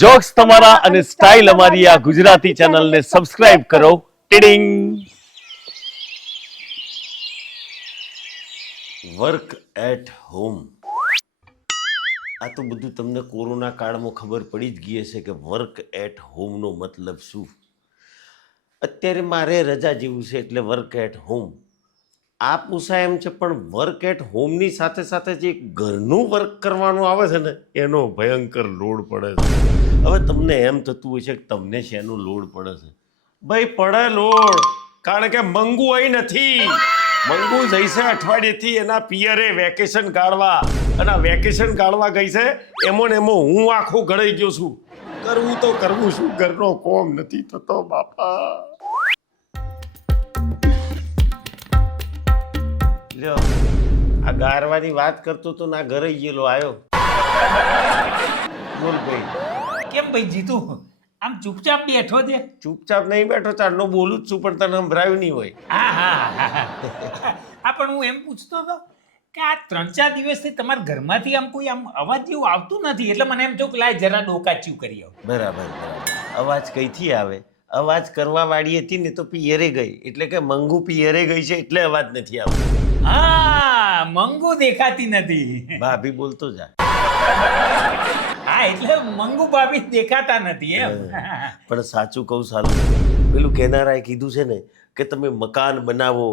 Jokes તમારા અને style અમારી આ ગુજરાતી ચેનલને સબસ્ક્રાઇબ કરો. ટીડિંગ. Work at home. આ તો બધું તમને કોરોના કાળમાં ખબર પડી જ ગઈ હશે કે વર્ક એટ હોમનો મતલબ શું. અત્યારે મારે રજા જેવું છે એટલે વર્ક એટ હોમ આ પૂછાય એમ છે, પણ વર્ક એટ હોમની સાથે સાથે જે ઘરનું વર્ક કરવાનું આવે છે ને એનો ભયંકર લોડ પડે છે. હવે તમને એમ થતું હશે કે તમને શેનો લોડ પડે છે? ભાઈ પડે લોડ, કારણ કે મંગુ અહીં નથી. મંગુ જઈ છે અઠવાડિયેથી એના પિયરે વેકેશન કાઢવા, અને આ વેકેશન કાઢવા ગઈ છે એમાં ને એમાં હું આખો ગળાઈ ગયો છું. કરવું તો કરવું શું, ઘરનો કોમ નથી થતો બાપા. લ્યો, આ ગારવાની વાત કરતો તો ના ઘરે ગયેલો આવ્યો. બોલ ભાઈ. કેમ ભાઈ જીતુ આમ ચૂપચાપ બેઠો છે? ચૂપચાપ નહીં બેઠો, ચારનો બોલું જ છું, પણ તને સંભળાયું નહીં હોય. હા પણ હું એમ પૂછતો હતો કે આ 3-4 દિવસથી તમારા ઘરમાંથી આમ કોઈ આમ અવાજ જેવું આવતું નથી, એટલે મને એમ થયું કે લાય જરા ડોકાચ્યું કરી આવું. બરાબર. અવાજ કઈથી આવે? અવાજ કરવા વાળી હતી ને તો પિયરે ગઈ, એટલે કે મંગુ પિયરે ગઈ છે એટલે અવાજ નથી આવતો. હા, મંગુ દેખાતી નથી. ભાભી બોલતો જા. હા એટલે મંગુ ભાભી દેખાતા નથી એમ. પણ સાચું કહું સાલું, પેલું કેનારાએ કીધું છે ને કે તમે મકાન બનાવો,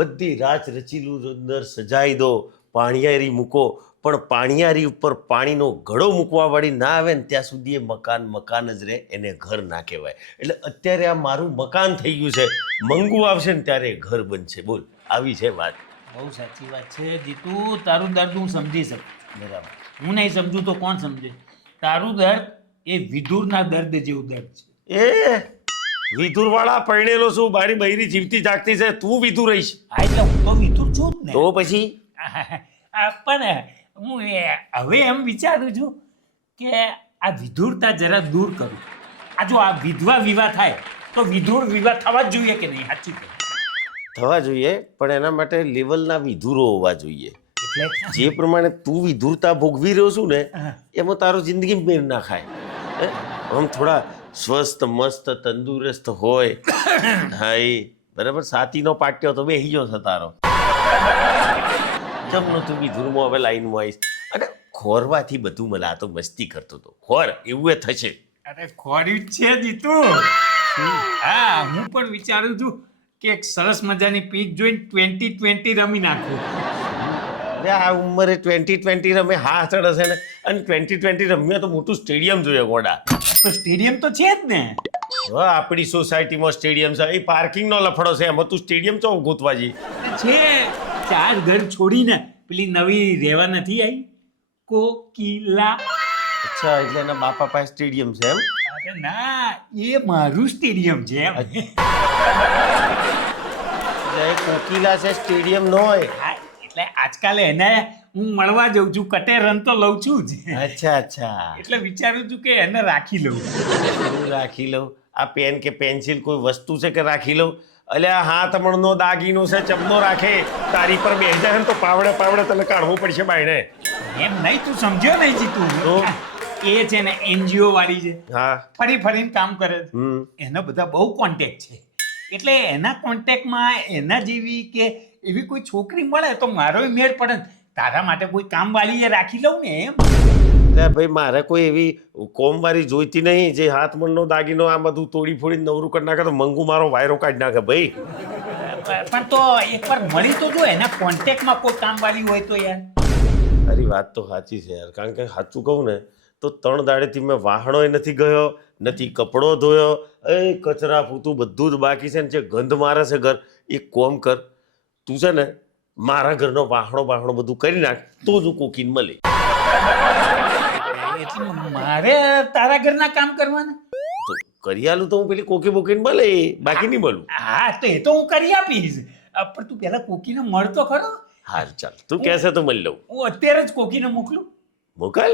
બધી રાચ રચીલું અંદર સજાઈ દો, પાણીયારી મૂકો, પણ પાણીયારી ઉપર પાણીનો ઘડો મૂકવા વાળી ના આવે ને ત્યાં સુધી એ મકાન જ રહે, એને ઘર ના કહેવાય. એટલે અત્યારે આ મારું મકાન થઈ ગયું છે, મંગુ આવશે ને ત્યારે ઘર બનશે. બોલ, આવી છે વાત. બહુ સાચી વાત છે જીતુ, તારું દર્દ હું સમજી શકું. બરાબર. હું નહીં સમજુ તો કોણ સમજે? તારું દર્દ એ વિધુરના દર્દ જેવું દર્દ છે. એ વિધુર વાળા પરણેલો છું, મારી બૈરી જીવતી જાગતી છે, તું વિધુર રહીશ? હા એટલે હું તો વિધુર છું જ ને. તો પછી પણ હું હવે એમ વિચારું છું કે આ વિધુરતા જરા દૂર કરું. આ જો આ વિધવા વિવાહ થાય તો વિધુર વિવાહ થવા જ જોઈએ કે નહીં? સાચું કહું. થવા જોઈએ, પણ એના માટે લેવલના વિધુરો હોવા જોઈએ. એટલે જે પ્રમાણે તું વિધુરતા ભોગવી રહ્યો છું ને એમાં તારો જિંદગી મેળ ના ખાય. આમ થોડા સ્વસ્થ મસ્ત તંદુરસ્ત હોય. હા એ બરાબર. સાતીનો પાટ્યો તો બેસી ગયો છે તારો. જમનું તું વિધુરમાં હવે લાઈનમાં આવીશ, અને ખોરવાથી બધું મળે. આ તો મસ્તી કરતો હતો. ખોર એવું એ થશે. અરે ખોર્યું જ છે જીતુ. હા હું પણ વિચારું છું કે એક સરસ મજાની પીચ જોઈને 20-20 રમી નાખું. આ ઉંમરે 20-20 રમે હા ચડે છે ને, અને 20-20 રમ્યા તો મોટું સ્ટેડિયમ જોઈએ ગોડા. તો સ્ટેડિયમ તો છે જ ને. આપણી સોસાયટીમાં સ્ટેડિયમ છે, એ પાર્કિંગનો લફડો છે, એમાં તું સ્ટેડિયમ ચો ગોતવા જઈએ છે. 4 ઘર છોડીને પેલી નવી રહેવા નથી આવી કોકિલા. અચ્છા, એટલે એના બાપા પાસે સ્ટેડિયમ છે એમ? અરે ના, એ મારું સ્ટેડિયમ છે એમ. કોકિલા છે, સ્ટેડિયમ ન હોય. હા, એટલે આજકાલ એને હું મળવા જઉં છું, કટે રન તો લઉં છું જ. અચ્છા. એટલે વિચારું છું કે એને રાખી લઉં. રાખી લઉં? આ પેન કે પેન્સિલ કોઈ વસ્તુ છે કે રાખી લઉં? અલ્યા હાથમણનો દાગીનો છે, ચમનો રાખે, તારી પર બેસી જાય ને તો પાવડે તને કાઢવું પડશે બાયણે. એમ નહીં, તું સમજ્યો નહીં જીતું. એ છે ને NGO વાળી છે, હા, ફરીને કામ કરે છે. એના બધા બહુ કોન્ટેક્ટ છે, એટલે એના કોન્ટેક્ટમાં એના જેવી કે એવી કોઈ છોકરી મળે તો મારો મેળ પડે ને. તારા માટે કોઈ કામવાળી એ રાખી લઉં ને એમ. ભાઈ મારે કોઈ એવી કોમવાળી જોઈતી નહીં જે હાથમણનો દાગીનો આ બધું તોડી ફોડી નવરું કરી નાખે તો મંગુ મારો વાયરો કાઢી નાખે ભાઈ. પણ તો એકવાર મળી તો જો, એના કોન્ટેક્ટમાં કોઈ કામવાળી હોય તો યાર. તારી વાત તો સાચી છે યાર, કારણ કે સાચું કહું ને તો 3 દાડેથી મેં વાહણોય નથી ગયો, નથી કપડો ધોયો, કચરા પૂતું બધું જ બાકી છે ને જે ગંધ મારે છે ઘર. એક કોમ કર, તું છે ને મારા ઘરનો વાહણો બધું કરી નાખ તો જ કોકીને મળે. એટલે મારે તારા ઘરના કામ કરવાના? તો કરી આલું તો હું પેલી કોકી બોકીને મળે, બાકી નહીં મળું. હા તો એ તો હું કરી આપીશ, પણ તું પેલા કોકીને મળ તો ખરો. હાલ ચાલ, તું કહેશે તો મળી લઉં. હું અત્યારે જ કોકીને મોકલું. મોકલ.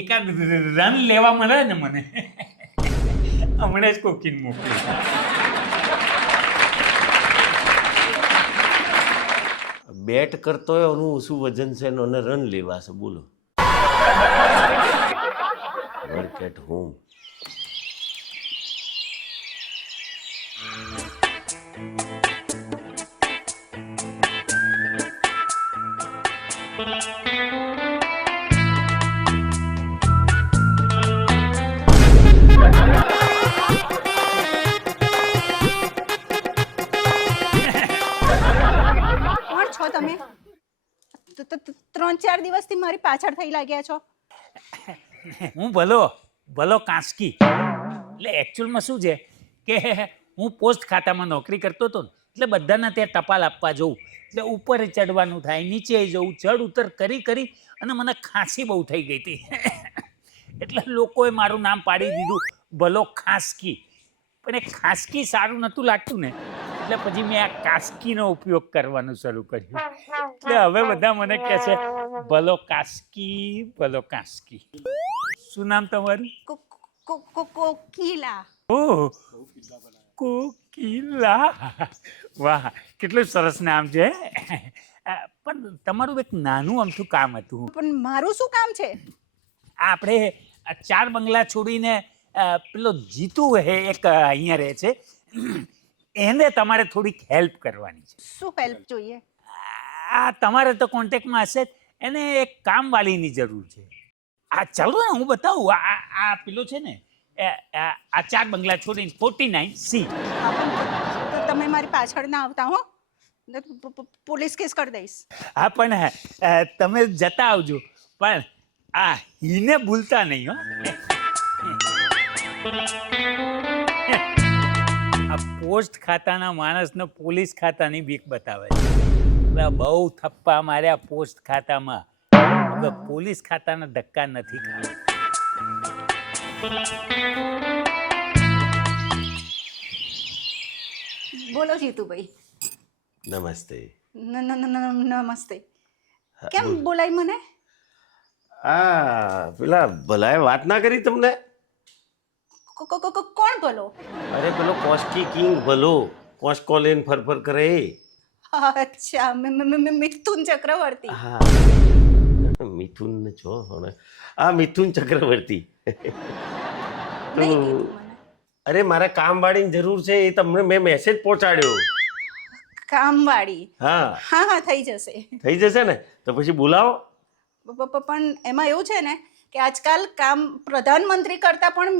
એકાદ રન લેવા મળે ને મને, હમણાં જ કોકીને મોકલું. બેટ કરતો હોય એનું શું વજન છે અને રન લેવા છે? બોલો. Work at home. કોણ છો તમે? 3-4 દિવસથી મારી પાછળ થઈ લાગ્યા છો. હું ભલો કાંસકી. એટલે એકચ્યુઅલમાં શું છે કે હું પોસ્ટ ખાતામાં નોકરી કરતો હતો ને, એટલે બધાના ત્યાં ટપાલ આપવા જવું. એટલે ઉપર ચડવાનું થાય, નીચે જવું, ચડ ઉતર કરી અને મને ખાંસી બહુ થઈ ગઈ હતી. એટલે લોકોએ મારું નામ પાડી દીધું ભલો ખાંસકી. પણ એ ખાંસકી સારું નહોતું લાગતું ને, એટલે પછી મેં આ કાસ્કીનો ઉપયોગ કરવાનું શરૂ કર્યું. એટલે હવે બધા મને કહે છે ભલો કાસ્કી. શું નામ તમારું? કોકિલા. ઓહ, કોકિલા. વાહ, કેટલું સરસ નામ છે. પણ તમારું એક નાનું અમથું કામ હતું. પણ મારું શું કામ છે? આપણે 4 બંગલા છોડીને પેલો જીતુ હે એક અહીંયા રહે છે, એને તમારે થોડીક હેલ્પ કરવાની છે. શું હેલ્પ જોઈએ? આ તમારે તો કોન્ટેક્ટમાં હશે જ. એને એક કામવાળીની જરૂર છે. ચાલો ને હું બતાવું. આ પેલો છે ને આ 4 બંગલા છોડીને 49C. તો તમે મારી પાછળ ના આવતા હો, પોલીસ કેસ કરી દઈશ. હા, પણ તમે જતા આવજો, પણ આ હીને ભૂલતા નહીં હો. આ પોસ્ટ ખાતાના માણસને પોલીસ ખાતાની બીક બતાવે છે. બહુ થપ્પા માર્યા પોસ્ટ ખાતામાં, હવે પોલીસ ખાતાના ધક્કા નથી ખાવા. બોલો જીતુભાઈ. નમસ્તે. નમસ્તે. કેમ બોલાય મને? પેલા ભલાએ વાત ના કરી તમને? કોણ ભલો? અરે પેલો કોસ્કી કિંગ ભલો, કોસ્કો લઈને ફરફર કરે એ. અચ્છા, મિથુન ચક્રવર્તી. હા, મિથુન ને છો ને? મિથુન ચક્રવર્તી. નહીં કીધું મને. અરે મારે કામવાળીની જરૂર છે, એ તમને મેં મેસેજ પહોંચાડ્યો. કામવાળી? હા હા, થઈ જશે. થઈ જશે ને? તો પછી બોલાવો. પણ એમાં એવું છે ને કે આજકાલ કામ પ્રધાનમંત્રી કરતા પણ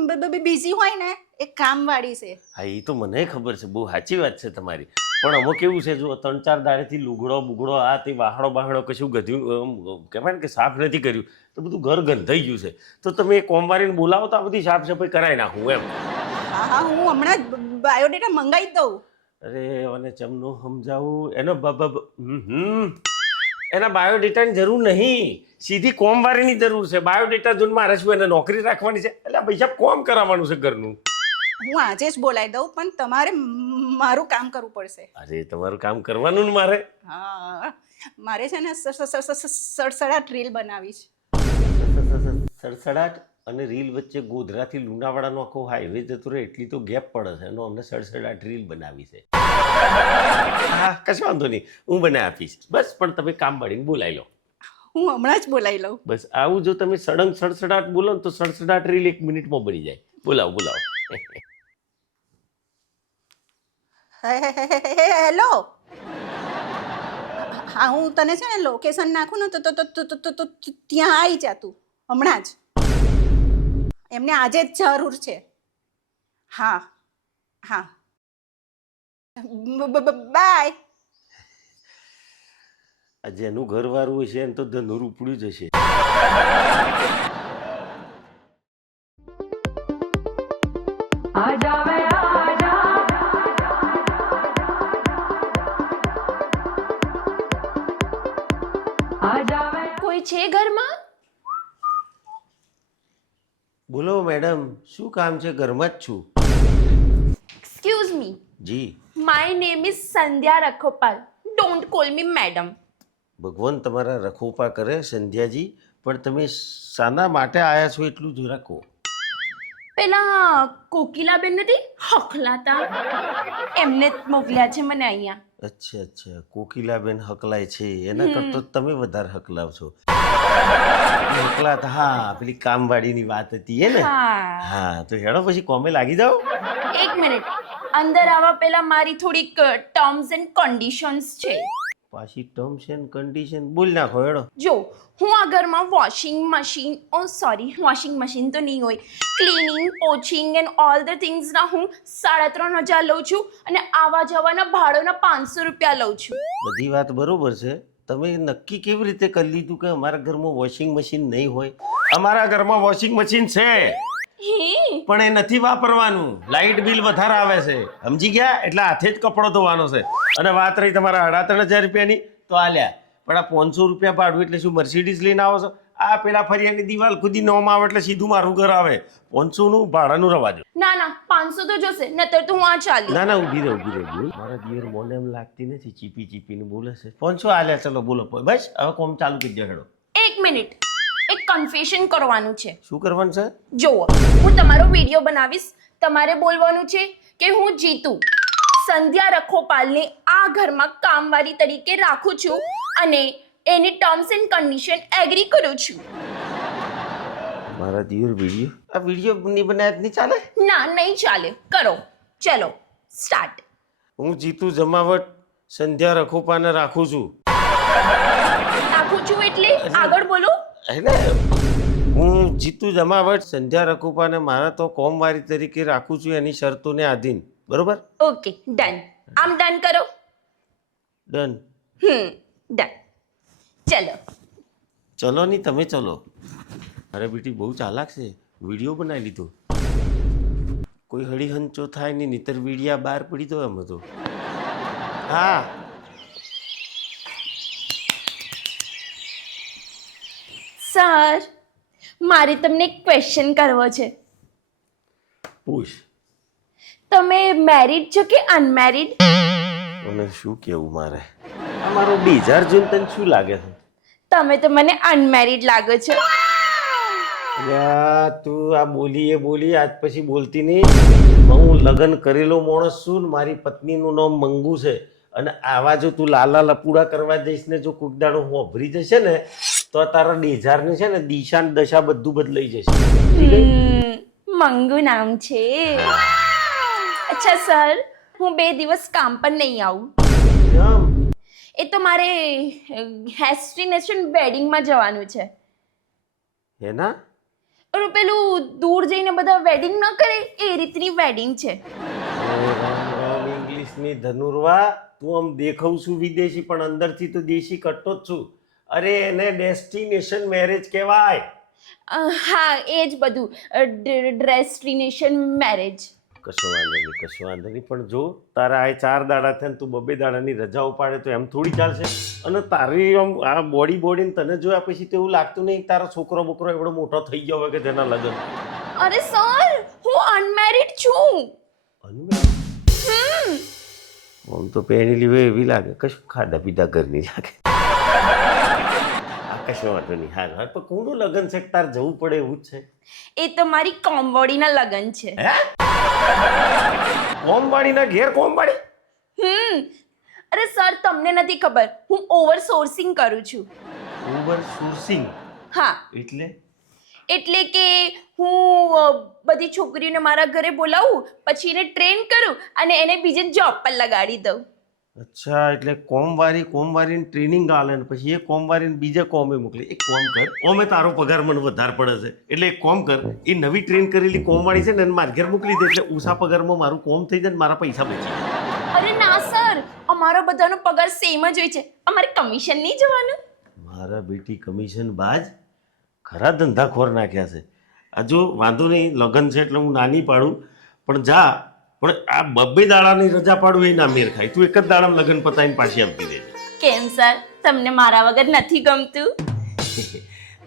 બિઝી હોય ને એ કામવાળી છે. હા, એ તો મને ખબર છે, બહુ સાચી વાત છે તમારી. પણ અમુક કેવું છે, જો 3-4 દાડેથી લુગડો બુગડો આ તે વાહડો કશું ગધ્યું કહેવાય ને કે સાફ નથી કર્યું, તો બધું ઘર ગંધાઈ ગયું છે. તો તમે એ કોમવારીને બોલાવો તો આ બધી સાફ સફાઈ કરાવી નાખું એમ. હા, હું હમણાં જ બાયોડેટા મંગાવી જ દઉં. અરે અને ચમનો સમજાવું એનો એના બાયોડેટાની જરૂર નહીં, સીધી કોમવારીની જરૂર છે. બાયોડેટા જોઈને મારે શું એને નોકરી રાખવાની છે? એટલે પૈસા કોમ કરાવવાનું છે ઘરનું. હું આજે જ બોલાવી દઉં, પણ તમારે મારું કામ કરવું પડશે. અરે તમારું કામ કરવાનું ને મારે. હા, મારે છે ને સડસડાટ રીલ બનાવી છે. સડસડાટ અને રીલ વચ્ચે ગોધરાથી લુણાવાડાનો આખો હાઈવે જતો રહે એટલી તો ગેપ પડે છે, એનો અમને સડસડાટ રીલ બનાવી છે. હા, કશું વાંધો નહીં, હું બનાવી આપીશ. બસ પણ તમે કામ વાળીને બોલાવી લો. હું હમણાં જ બોલાવી લઉં. બસ આવું જો તમે સડંગ સડસડાટ બોલો ને તો સડસડાટ રીલ 1 મિનિટમાં બની જાય. બોલાવો. હેલો. હા, હું તને છે ને લોકેશન નાખું ને તો ત્યાં આવી જા તું હમણાં જ. એમને આજે જ જરૂર છે. હા. બાય. આ જેનું ઘરવાળું હશે એને તો ધનુર ઉપડ્યું જ હશે. કોઈ છે ઘરમાં? બોલો મેડમ, શું કામ છે? ઘરમાં જ છું. એક્સક્યુઝ મી, જી. My name is Sandhya Rakhopal. Don't call me madam. ભગવાન તમારા રખોપા કરે સંધ્યાજી, પણ તમે શાના માટે આયા છો એટલું જ રાખો. પેલા કોકિલાબેન નથી હખલાતા, એમને જ મોકલ્યા છે મને અહીંયા. અચ્છા કોકિલાબેન હકલાય છે એના કરતો તમે વધારે હકલાવશો. હકલાત હા પેલી કામવાળીની વાત હતી એ ને. હા હા તો હેડો પછી કોમે લાગી જાઓ. એક મિનિટ અંદર આવવા પહેલા મારી થોડીક ટર્મ્સ એન્ડ કન્ડિશન્સ છે. પાછી ટર્મ્સ એન્ડ કન્ડિશન બોલ નાખો હેડો. જો હું આ ઘરમાં વોશિંગ મશીન તો નહીં હોય, ક્લીનિંગ પોચિંગ એન્ડ ઓલ ધ થિંગ્સના હું 3,500 લઉં છું અને આવા જવાના ભાડોના 500 રૂપિયા લઉં છું. બધી વાત બરોબર છે. તમે નક્કી કેવી રીતે કરી લીધું કે અમારા ઘરમાં વોશિંગ મશીન નહીં હોય? અમારા ઘરમાં વોશિંગ મશીન છે હે પણ એ નથી વાપરવાનું. લાઇટ બિલ વધારે આવે છે સમજી ગયા? એટલે હાથે જ કપડો ધોવાનો છે. અને વાત રહી તમારા 3,500 રૂપિયાની તો આલ્યા, પણ આ 500 રૂપિયા ભાડું એટલે શું મર્સિડીઝ લઈને આવો છો? આ પેલા ફરિયાની દિવાલ ખુદી નોમ આવે એટલે સીધું મારું ઘર આવે. 500 નું ભાડાનું રવા દો. ના 500 તો જોશે નતર તો હું આ ચાલી. ના ઊભી રહે બોલ. મારા દિયર મોને એમ લાગતી નથી, ચીપીને બોલે છે. 500 આલ્યા, ચલો બોલો બસ હવે કોમ ચાલુ કરી દો હેડો. એક મિનિટ, એક કન્ફેશન કરવાનું છે. શું કરવાનું છે? જુઓ, હું તમારો વિડીયો બનાવીશ. તમારે બોલવાનું છે કે હું જીતુ સંધ્યા રખોપાલને આ ઘરમાં કામવાળી તરીકે રાખું છું અને એની ટર્મ્સ એન્ડ કન્ડિશન એગ્રી કરું છું. મારા દિયર વિડીયો નહીં બનાવ્યા નહીં ચાલે? ના નહીં ચાલે, કરો. ચલો સ્ટાર્ટ. હું જીતુ જમાવટ સંધ્યા રખોપાને રાખું છું. રાખું છું એટલે આગળ બોલો. એટલે હું જીતુ જમાવટ સંધ્યા રખોપાને મારા તો કોમવારી તરીકે રાખું છું એની શરતોને આધીન. બરોબર? Okay done. આમ ડન કરો. ડન. ડન. ચલો ચલો નહીં તમે ચલો. અરે બેટી બહુ ચાલાક છે, વિડીયો બનાવી લીધો. કોઈ હળી હંચો થાય નહીં, નહીતર વિડીયા બહાર પડી દો એમ તો. હા સર, મારે તમને એક ક્વેશ્ચન કરવો છે. પૂછ. તમે મેરિડ છો કે અનમેરિડ? મને શું કેવું મારે? આ મારો 2000 જોઈને તને શું લાગે છે? તમે તો મને અનમેરિડ લાગો છો. અલ્યા, તું આ બોલી આજ પછી બોલતી નહીં. હું લગ્ન કરેલો માણસ છું ને મારી પત્નીનું નામ મંગુ છે. અને આવા જો તું લાલા લપુડા કરવા જઈશ ને જો કોક દાડો હું અભરી જશે ને તો તારા 2000 ની છે ને દિશા ને દશા બધું બદલાઈ જશે. મંગુ નામ છે. અચ્છા સર, હું 2 દિવસ કામ પર નહીં આવું. કેમ? એ તો મારે ડેસ્ટિનેશન વેડિંગમાં જવાનું છે. એના પેલું દૂર જઈને બધા વેડિંગ ન કરે એ રીતની વેડિંગ છે. ઇંગ્લિશની ધનુર્વા, તું આમ દેખાવ છું વિદેશી પણ અંદરથી તો દેશી કટ્ટો જ છું. અરે એને ડેસ્ટિનેશન મેરેજ કહેવાય. હા એ જ બધું ડેસ્ટિનેશન મેરેજ. કશો વાંધો નહીં પણ જો તારા આ 4 દાડા થયા ને તું 2 દાડાની રજા ઉપાડે તો એમ થોડી ચાલશે. અને તારી આમ આ બોડીને તને જોયા પછી તો એવું લાગતું નહીં તારો છોકરો બોકરો એવડો મોટો થઈ ગયો હોય કે તેના લગ્ન. અરે સર, હું અનમેરિડ છું. આમ તો પહેરી લીવે એવી લાગે, કશું ખાધા પીધા ઘરની લાગે. કશો વાંધો નહીં. હા પણ કોનું લગ્ન છે તાર જવું પડે એવું જ છે? એ તો મારી કોમવાડીના લગ્ન છે. કોમવાડીના ઘેર કોમવાડી? અરે સર, તમને નથી ખબર, હું ઓવરસોર્સિંગ કરું છું. ઓવરસોર્સિંગ હા એટલે કે હું બધી છોકરીઓને મારા ઘરે બોલાવું, પછી એને ટ્રેન કરું અને એને બીજે જોબ પર લગાડી દઉં. અચ્છા, એટલે કોમવારીની ટ્રેનિંગ આલે ને પછી એ કોમવારીને બીજા કોમે મોકલે. એક કોમ કર, ઓમે તારો પગાર મને વધારે પડે છે એટલે એક કોમ કર, એ નવી ટ્રેન કરેલી કોમવાળી છે ને એને મારા ઘેર મોકલી દે એટલે ઓછા પગારમાં મારું કોમ થઈ જાય ને મારા પૈસા બચી જાય. અરે ના સર, અમારો બધાનો પગાર સેમ જ હોય છે. અમારે કમિશન નહીં જવાનું. મારા બેટી કમિશન બાજ ખરા ધંધાખોર નાખ્યા છે. આ જો વાંધો નહીં, લગ્ન છે એટલે હું નાની પાડું પણ જા, પણ આ 2 દાડાની રજા પાડું એ ના મેર ખાય. તું એક જ દાડામાં લગ્ન પતાવીને પાછી આપી દેજે. કેમ સર, તમને મારા વગર નથી ગમતું?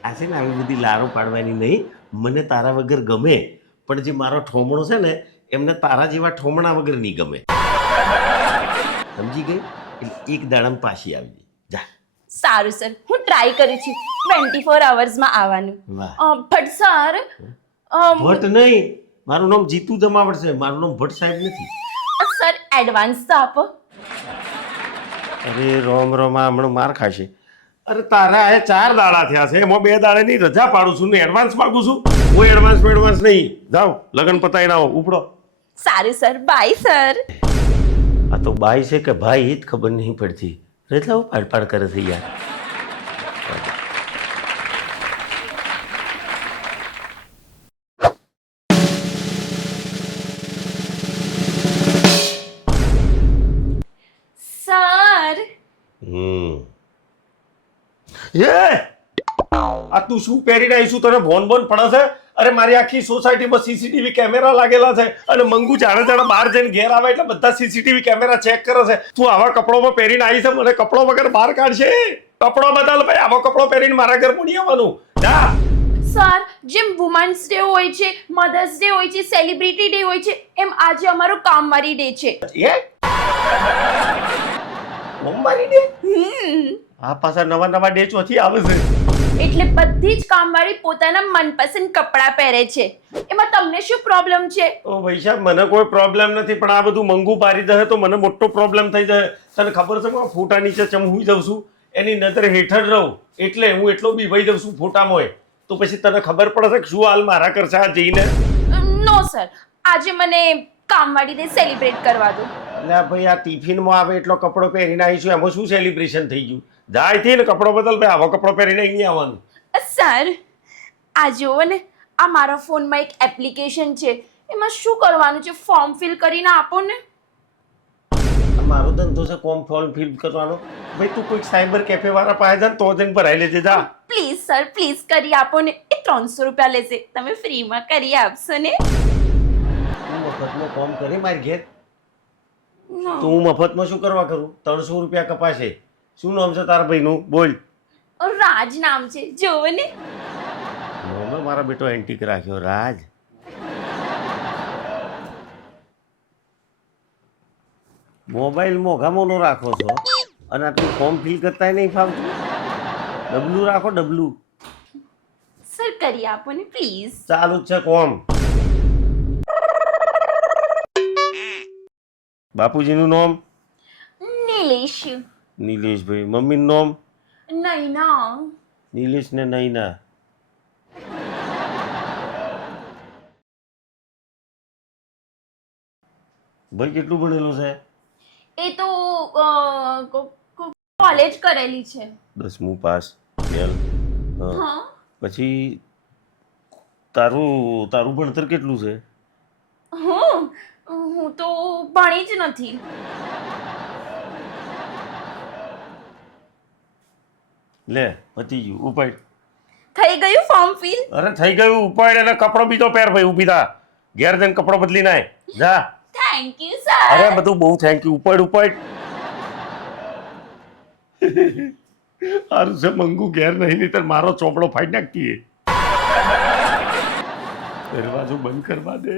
આ છે ને આવી બધી લારો પાડવાની નહીં, મને તારા વગર ગમે પણ જે મારો ઠોમણો છે ને એમને તારા જેવા ઠોમણા વગર નહીં ગમે. સમજી ગઈ? એટલે એક દાડામાં પાછી આવી જા. સારું સર, હું ટ્રાય કરું છું 24 અવર્સમાં આવવાનું. બટ સર ભટ્ટ નહીં, મારું નામ જીતુ જમાવટ છે, મારું નામ ભટ્ટ સાહેબ નથી. સર એડવાન્સ તો આપો. અરે રોમ રોમ આ હમણાં માર ખાશે. અરે તારા આ 4 દાડા થયા છે, એમાં 2 દાડાની રજા પાડું છું ને એડવાન્સ માગું છું. હું એડવાન્સ નહીં. જાઓ લગ્ન પતાવીને આવો, ઉપડો. સારું સર, બાય સર. આ તો બાઈ છે કે ભાઈ એ જ ખબર નહીં પડતી. રજાઓ પાડ કરે છે યાર. સર, એ આ તું શું પહેરીને આવીશું? તને ભોન પડે છે? અરે મારી આખી સોસાયટીમાં સીસીટીવી કેમેરા લાગેલા છે અને મંગુ જાણે બહાર જઈને ઘેર આવે એટલે બધા સીસીટીવી કેમેરા ચેક કરે છે. તું આવા કપડોમાં પહેરીને આવી છે, મને કપડો વગર બહાર કાઢશે. કપડો બદલ ભાઈ, આવો કપડો પહેરીને મારા ઘર નહીં આવવાનું. જા. સર, જેમ વુમન્સ ડે હોય છે, મધર્સ ડે હોય છે, સેલિબ્રિટી ડે હોય છે, એમ આજે અમારો કામવારી ડે છે. એ મુંબઈ ડે? આ પાછા નવા ડે ચોથી આવે છે. એટલે બધી જ કામવાળી પોતાના મનપસંદ કપડાં પહેરે છે. એમાં તમને શું પ્રોબ્લેમ છે? ઓ ભાઈ સાહેબ, મને કોઈ પ્રોબ્લેમ નથી, પણ આ બધું મંગુ પારી દે તો મને મોટો પ્રોબ્લેમ થઈ જાય. તને ખબર છે હું ફોટા નીચે ચમહુઈ જાઉં છું, એની નજર હેઠળ રહું એટલે હું એટલો બીવાઈ જાઉં છું ફોટામાં હોય. તો પછી તને ખબર પડે કે શું હાલ મારા કરશે આ જઈને? નો સર, આજે મને કામવાળી ડે સેલિબ્રેટ કરવા દો. એટલે ભાઈ આ ટિફિનમાં આવે એટલો કપડો પહેરીને આવીશું, એમાં શું સેલિબ્રેશન થઈ ગયું? જાય થી ને કપડો બદલ ભાઈ, આવો કપડો પહેરીને અહીં આવવાનું. સર, આ જુઓ ને, આ મારા ફોનમાં એક એપ્લિકેશન છે, એમાં શું કરવાનું છે? ફોર્મ ફિલ કરીને આપો ને. મારો ધંધો છે ફોર્મ ફિલ કરવાનો. ભાઈ તું કોઈક સાયબર કેફે વાળા પાસે જા ને તો જઈને ભરાઈ લેજે. જા. પ્લીઝ સર, પ્લીઝ કરી આપો ને. એ 300 રૂપિયા લેશે, તમે ફ્રીમાં કરી આપશો ને? તું મફતમાં ફોર્મ કરી મારી ઘેર? તો હું મફતમાં શું કરવા કરું? 300 રૂપિયા કપાશે. શું નામ છે તારા ભાઈનું? બોલ. રાજ નામ છે, જોવો ને. મેં મારા બેટો એન્ટિક રાખ્યો. રાજ? મોબાઈલ મોઘામાં રાખો છો અને આટલું ફોર્મ ફિલ કરતા નહીં ફાવતું. ડબલું રાખો, ડબલું. સર, કરી આપો ને પ્લીઝ. ચાલુ જ છે કોમ. બાપુજીનું નામ? નીલેશ. નીલેશભાઈ. મમ્મીનું નામ? નૈના. નીલેશ ને નૈના. ભાઈ કેટલું ભણેલું છે? એ તો કોલેજ કરેલી છે. 10મું પાસ. ફેલ. હા. પછી તારું ભણતર કેટલું છે? હું તો ભણી જ નથી. લે પતી ગયું. ઉપાડ. થઈ ગયું ફોર્મ ફિલ? અરે થઈ ગયું. ઉપાડ અને કપડો બીજો પહેર ભાઈ. ઊભી થા. ઘેર જઈને કપડો બદલી નાય. જા. Thank you sir. અરે બધું બહુ થેન્ક યુ. ઉપાડ. સારું છે મંગુ ઘેર નહીં, નહીતર મારો ચોપડો ફાડી નાખતી. દરવાજો બંધ કરવા દે.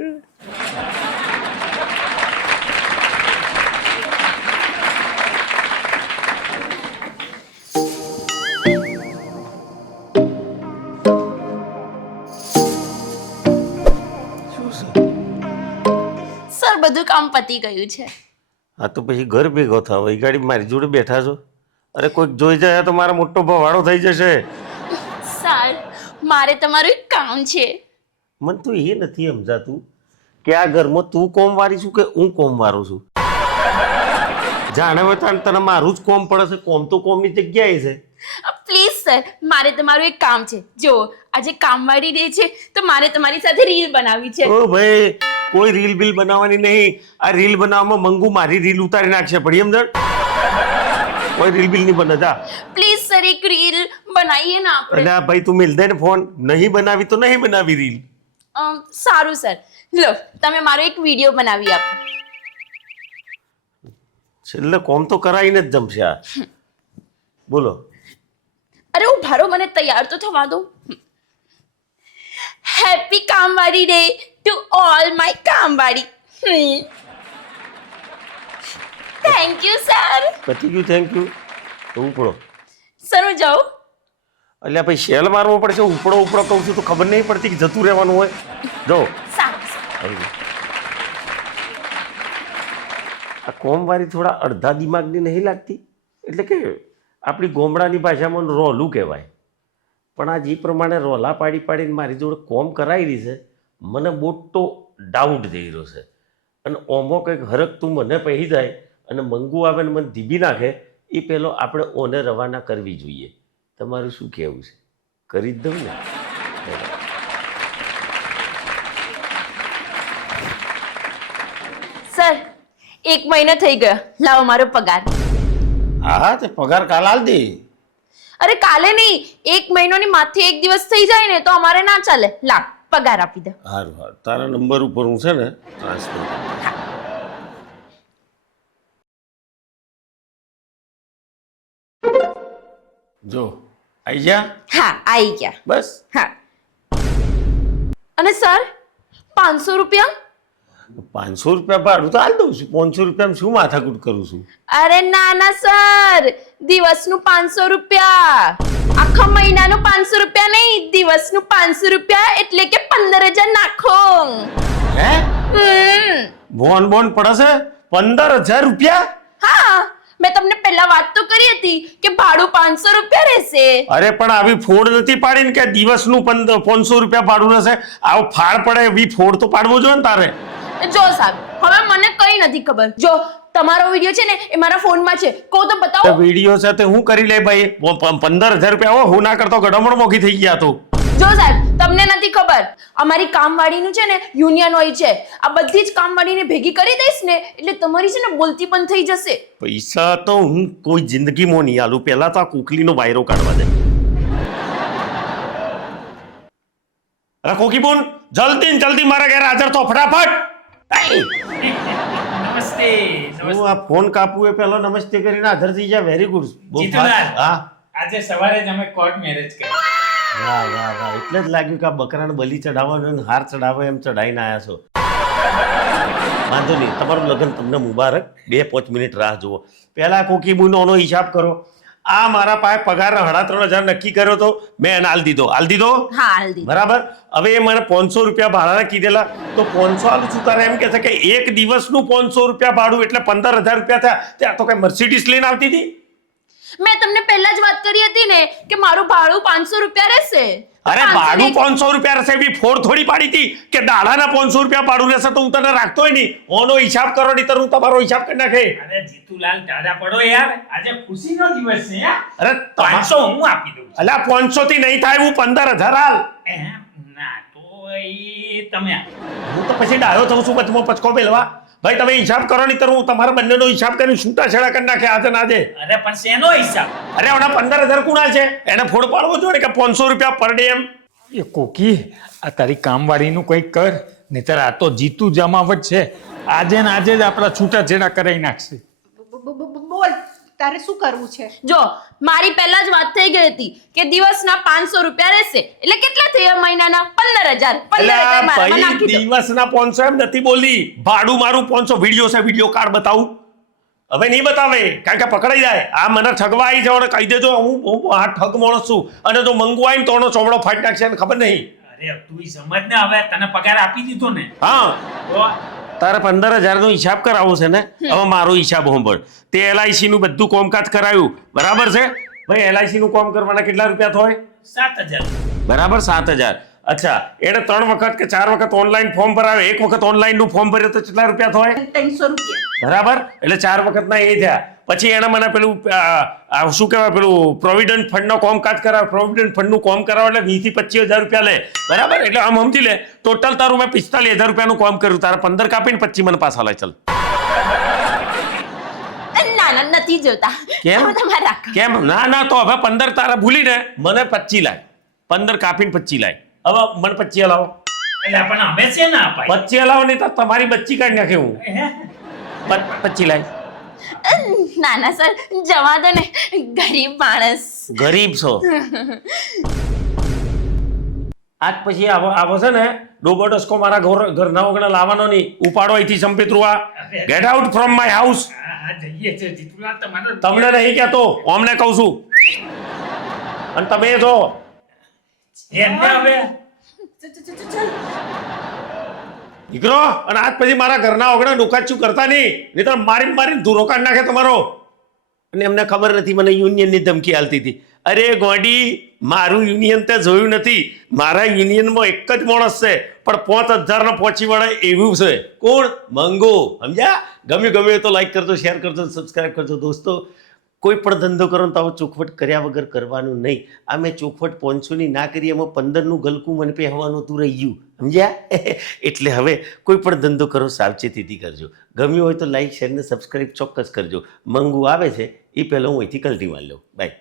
સર, બધું કામ પતી ગયું છે. હા તો પછી ઘર ભેગો થાવ. એ ગાડી મારી જોડે બેઠા છો. અરે કોઈક જોઈ જાય તો મારો મોટો ભવાડો થઈ જશે. સર, મારે તમારું એક કામ છે. મને તો એ નથી સમજાતું કે આ ઘરમાં તું કોમ વારી છું કે હું કોમ વારું છું. જાણે હોય તને મારું જ કોમ પડે છે. કોમ તો કોમની જગ્યાએ છે. પ્લીઝ સર, મારે તમારું એક કામ છે. જો આજે કામવાળી ડે છે તો મારે તમારી સાથે રીલ બનાવવી છે. ઓ ભાઈ, કોઈ રીલ બિલ બનાવવાની નહીં. આ રીલ બનાવવામાં મંગુ મારી રીલ ઉતારી નાખશે. પડી સમજણ? કોઈ રીલ બિલ નહીં બને. જા. પ્લીઝ સર, એક રીલ બનાવીએ ને આપણે. એટલે ભાઈ તું મિલ દે ને ફોન. નહીં બનાવી તો નહીં બનાવી રીલ. સારું સર, લો તમે મારો એક વિડીયો બનાવી આપો. છેલ્લે કોમ તો કરાવીને જ જમશે આ. બોલો. અરે હું ભારો, મને તૈયાર તો થવા દો. હેપી કામવાળી ડે ટુ ઓલ માય કામવાળી. Thank you sir. પતી ગયું. Thank you. તો ઉપડો. સર, હું જાઉં? એટલે ભાઈ શેલ મારવો પડશે. ઉપડો કહું છું તો ખબર નહીં પડતી કે જતું રહેવાનું હોય. જો સારું સર. આ કોમ વાળી થોડા અડધા દિમાગની નહીં લાગતી? એટલે કે આપણી ગોમડાની ભાષામાં રોલું કહેવાય. પણ આ જે પ્રમાણે રોલા પાડી પાડીને મારી જોડે કોમ કરાવી છે, મને મોટો ડાઉટ થઈ રહ્યો છે. અને ઓમો કંઈક હરકતું મને પહેરી જાય અને મંગુ આવે ને મને ધીબી નાખે, એ પહેલો આપણે ઓને રવાના કરવી જોઈએ. તમારું શું કહેવું છે? કરી જ દઉં ને? સર 1 મહિનો થઈ ગયો, લાવો મારો પગાર. હા, તે પગાર કાલ આલ દે. અરે કાલે નહીં, 1 મહિનોની માથે 1 દિવસ થઈ જાય ને તો અમારે ના ચાલે. લાવ પગાર આપી દે. સારું સારું, તારા નંબર ઉપર હું છે ને ટ્રાન્સફર કરું. જો આઈ જા. હા આવી ગયા. બસ. હા. અને સર 500 રૂપિયા? 500 રૂપિયા ભાડું તો હાલ દઉં છું. 500 રૂપિયામાં શું માથાકૂટ કરું છું? અરે ના ના સર, દિવસનું 500 રૂપિયા, આખા મહિનાનું 500 રૂપિયા નહીં, દિવસનું 500 રૂપિયા એટલે કે 15,000 નાખો. હે? હમ બોન પડે છે 15,000 રૂપિયા? હા, મેં તમને પહેલા વાત તો કરી હતી કે ભાડું 500 રૂપિયા રહેશે. અરે પણ આવી ફોડ નથી પાડીને કે દિવસનું 500 રૂપિયા ભાડું રહેશે. આવો ફાળ પડે એવી ફોડ તો પાડવો જોઈએ ને તારે. જો સાહેબ, હવે મને કઈ નથી ખબર. જો તમારો વિડિયો છે ને એ મારા ફોનમાં છે, કહો તો બતાવો. વિડીયો છે તે હું કરી લે ભાઈ? 15,000 રૂપિયા હું ના કરતો ગડમડ મોઘી થઈ ગયા તો. જો સાહેબ, તમને નથી ખબર, અમારી કામવાળીનું છે ને યુનિયન હોય છે. આ બધી જ કામવાળીને ભેગી કરી દઈશ ને એટલે તમારી છે ને બોલતી પણ થઈ જશે. પૈસા તો હું કોઈ જિંદગીમાં નહીં આલું. પહેલા તો આ કુકલીનો વાયરો કાઢવા દે. અરે કોકી બોન, જલ્દી ને જલ્દી મારા ઘરે હાજર થો ફટાફટ. નમસ્તે. હું આ ફોન કાપું એ પહેલા નમસ્તે કરીને હાજર થઈ જાય. Very good. બહુ જીતુલાલ. હા. આજે સવારે જ અમે કોર્ટ મેરેજ કર્યા. વાહ વાહ વાહ, એટલે જ લાગ્યું કે આ બકરાને બલી ચડાવવાનો ને હાર ચડાવો એમ ચડાવીને આવ્યા છો. વાંધો નહીં, તમારું લગ્ન તમને મુબારક. 2-5 મિનિટ રાહ જુઓ. પહેલા કોકી બુનોનો હિસાબ કરો. આ મારા પાસે પગાર 3,500 નક્કી કર્યો તો મેં એને હાલ દીધો. હા, હલ્દી. બરાબર. હવે એ મને 500 રૂપિયા ભાડાના કીધેલા તો 500 આલું છું. તારે એમ કે છે કે એક દિવસનું 500 રૂપિયા ભાડું એટલે 15,000 રૂપિયા થયા. ત્યાં તો કઈ મર્સિડીઝ લઈને આવતી હતી? મેં તમને પહેલા જ વાત કરી હતી ને કે મારું ભાડું 500 રૂપિયા રહેશે. અરે ભાડું 500 રૂપિયા રહેશે એવી ફોડ થોડી પાડી હતી કે દાડાના 500 રૂપિયા ભાડું રહેશે તો હું તને રાખતોય નહીં. ઓનો હિસાબ કરો નહીં તો હું તમારો હિસાબ કરી નાખે. અરે જીતુલાલ, દાદા પડો યાર, આજે ખુશીનો દિવસ છે યાર. અરે 500 હું આપી દઉં છું. અલ્યા 500 થી નહીં થાય, હું 15,000 હાલ. ના તો એ તમે આપો. હું તો પછી ડાયો થઉં છું વચમાં પચકો મેલવા. ભાઈ તમે હિસાબ કરો નહીં તો હું તમારા બંનેનો હિસાબ કરીને છૂટા છેડા કરી નાખે આજે ને આજે. અરે પણ શેનો હિસાબ? અરે હમણાં 15,000 કુણા છે એને ફોડ પાડવો જોઈએ કે 500 રૂપિયા પર ડે એમ. એ કોકી, આ તારી કામવાળીનું કંઈક કર, નહીતર આ તો જીતુ જમાવટ છે. આજે ને આજે જ આપણા છૂટાછેડા કરાવી નાખશે. બોલ, તારે શું કરવું છે? જો મારી પહેલા જ વાત થઈ ગઈ હતી કે દિવસના 500 રૂપિયા રહેશે એટલે કેટલા થયા મહિનાના? 15,000. 15,000 મારામાં નાખી દો. દિવસના 500 એમ નથી બોલી. ભાડું મારું 500. વિડીયો છે, વિડીયો કાર્ડ બતાવું? હવે નહીં બતાવે કારણ કે પકડાઈ જાય. આ મને ઠગવા આવી જવાનો કહી દેજો. હું આ ઠગ માણસ છું અને જો મંગવાય ને તો એનો ચોમડો ફાટી નાખશે એને ખબર નહીં. અરે તું સમજ ને, હવે તને પગાર આપી દીધો ને. હા, તો તારે 15,000 નો હિસાબ કરાવવો છે ને? હવે મારો હિસાબ સાંભળ. તે LIC નું બધું કોમકાજ કરાવ્યું, બરાબર છે? ભાઈ LIC નું કામ કરવાના કેટલા રૂપિયા થાય? 7,000. બરાબર, 7,000. અચ્છા, એને 3 વખત કે 4 વખત ઓનલાઈન ફોર્મ ભરાવે. એક વખત ઓનલાઈન નું ફોર્મ ભર્યો તો કેટલા રૂપિયા થાય? 300 રૂપિયા. બરાબર, એટલે 4 વખતના એ થયા. પછી એને મને પેલું શું કહેવાય, પેલું પ્રોવિડન્ટ ફંડ નો કામકાજ કરાવે. પ્રોવિડન્ટ ફંડ નું કામ કરાવે એટલે 20,000 થી 25,000 રૂપિયા લે. બરાબર, એટલે આમ સમજી લે ટોટલ તારું મેં 45,000 રૂપિયાનું કામ કર્યું. તારે 15 કાપીને 25 મને પાછા લાય. ચાલ. ના ના, નથી જોતા. કેમ? હવે તમારે રાખો. કેમ? ના ના, તો હવે 15 તારા ભૂલીને મને 25 લાય. 15 કાપીને 25 લાય. હવે મને 25 હલાવો. એટલે પણ અમે છે ને અપાય. 25 હલાવો નહીં તો તમારી બચ્ચી કાઢી નાખે હું. હે? 25 લાય. ના ના સર, જવા દો ને, ગરીબ માણસ. ગરીબ છો. આજ પછી આવો છે ને ડોબો ડસ્કો મારા ઘરના ઓગણા લાવવાનો નહીં. ઉપાડો અહીંથી સંપેત્રુઆ. Get out from my house. હા, જઈએ છે જીતુલાલ, તમારો તમને નહીં કહેતો, અમને કહું છું. અને તમે જો એમને હવે દીકરો, અને આજ પછી મારા ઘરના ઓગણા ડોકાચું કરતા નહીં તો મારી મારીને ધૂરો કાઢી નાખે તમારો. અને એમને ખબર નથી મને યુનિયનની ધમકી આલતી હતી. અરે ગોડી, મારું યુનિયન તે જોયું નથી. મારા યુનિયનમાં એક જ માણસ છે, પણ 5000 પહોંચી વળે એવું છે. કોણ? મંગો. સમજ્યા? ગમે તો લાઈક કરજો, શેર કરજો, સબસ્ક્રાઈબ કરજો. દોસ્તો, કોઈ પણ ધંધો કરો ને તો આવો ચોખવટ કર્યા વગર કરવાનું નહીં. આ મેં ચોખવટ 500ની ના કરી, એમાં 15નું ગલકું મને પહેવાનું તું રહી ગયું. સમજ્યા? એટલે હવે કોઈ પણ ધંધો કરો સાવચેતીથી કરજો. ગમ્યું હોય તો લાઈક, શેર ને સબસ્ક્રાઈબ ચોક્કસ કરજો. મંગુ આવે છે એ પહેલાં હું અહીંથી કલ્ટી મારી લઉં. બાય.